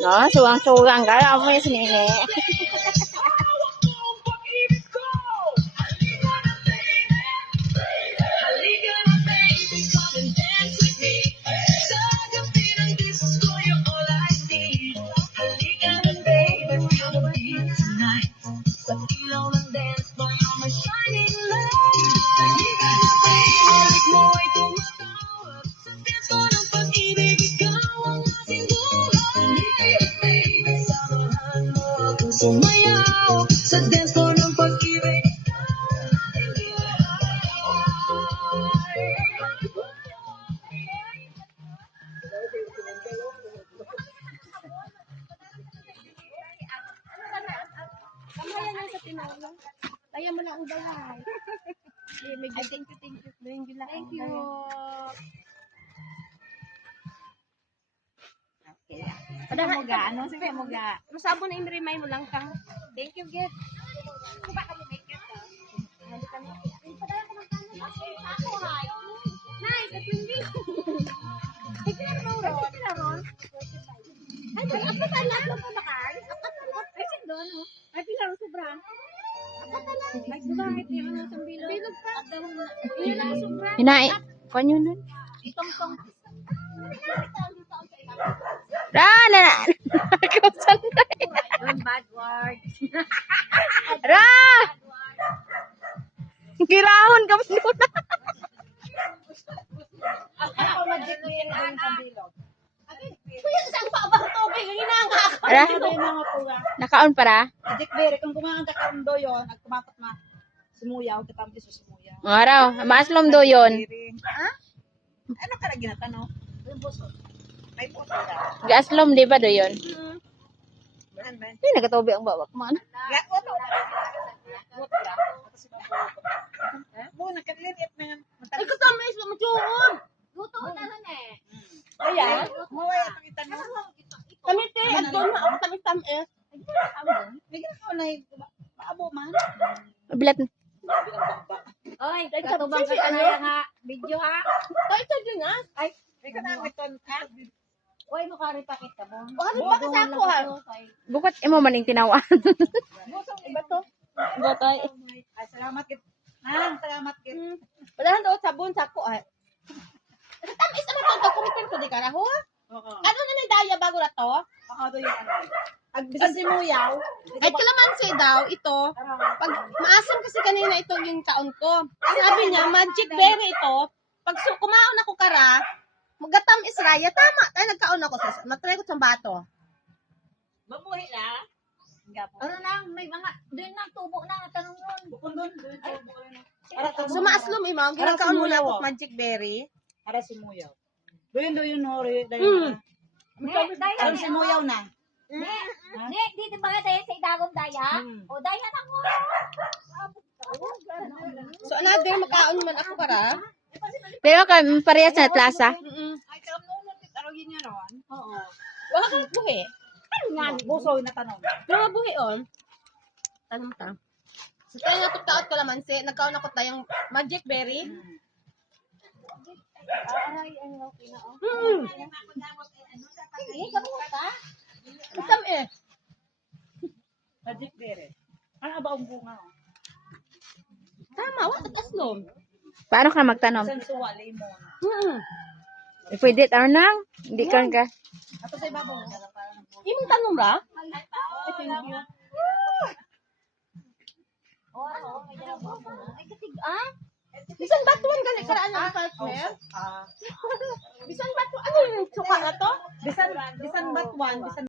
No, suwang-suwang ka. Amoy si Nene. Sumayaw sa dance floor ng pag-ibig. Kamayan lang sa tinawag. Kaya mo na ang balay. Thank you. Thank you. Okay. Padang mo ga, ano? Sige mo ga. Masabo na imrimay mo lang kang. Thank you, Git. Kung baka mo make it, ha? Hindi ka na. Padala ko ng kanin. Ako, hay. Nice, at hindi. Hindi na ron. Hindi na ron. Ay, ako tala. Ako bakal. Ay, doon, no? Ay, pila ron sobra. Ako tala. Ay, bangit niya ano sa bilog. Bilog pa. Hindi lang sobra. Hinai. Kanyo nun. Itong tong. Ra! Bad word. Ra! Girahon ka muna. Ako magic mo yan ang kabilog. Kuya, saan pa ba tubig? Hinanga ako. Ra? Nakaon para? Magic berry, kung kumanganta ka rin doon, at kumakot ma sumuyaw, katampi sa sumuyaw. Araw, maaslom do yon. Ha? Ano ka na ginatano? Yung puso. May puso ka. Gaaslom di ba do yon? Man. Hindi nagatubi ang bawak man. Ya, ano? Buto ya. Mo nakalilit na Ay, kasama is mamutuon. Luto na lang eh. Ayan, mawaya pakita no. Kami te, at doon na ako tamis-tamis. Bigyan ko na paabo man. Bilat. Oy, katubang ka kaya nga video ha. Toy sa din ha. Ay, may kanamiton ka. Oy, makari pa kita mo. Ano ba sa ako ha? Bukod imo maning tinawan. Buso iba to. Gotoy. Ay, salamat kit. Salamat kit. Wala daw sabon sa ko ay. Tamis naman to, kumpir ko di ka na ho. Oo. Ano na may daya bago na to? Baka do yung ano. Ag bisan simuyaw. Ay, kalamansi daw, ito. Pag maasim kasi kanina ito yung taon ko. Sabi niya, magic berry ito. Pag kumaon ako kara, magatam israya, tama. Tayo nagkaon ako sa matry ko sa bato. Mabuhi na. Ano na, may mga, doon na, tubo na, tanong yun. Bukod doon. Sumaaslom, ima, ginagkaon muna ako magic berry. Para simuyaw. Doon hori. Dahil Ang simuyaw na. Di ba daya sa idagong daya? O daya na mo. So, another, makaon naman ako kara. Pero ka parehas na plaza. Ay, kaam noon. Arogin niya naman. Oo. Wala kang buhi. Busoy na tanong. Pero buhi on. Tanong ta. So, tayo nga tuktaot ko lamansi. Nagkaon ako tayong magic berry. Ay, ano okay na oh. Eh, kamusta? Isam eh. Magic berry. Ano ba ang bunga? Tama, wala kaslom. Paano ka magtanom? Sensual lemon. Pwede nang? Hindi ka ka. Ato sa ibabaw. Imong tanong ra? Ay, katig ah. Bisan batuan gali karaan ang partner? Bisan batuan. Ano yung suka na to? Bisan batuan, bisan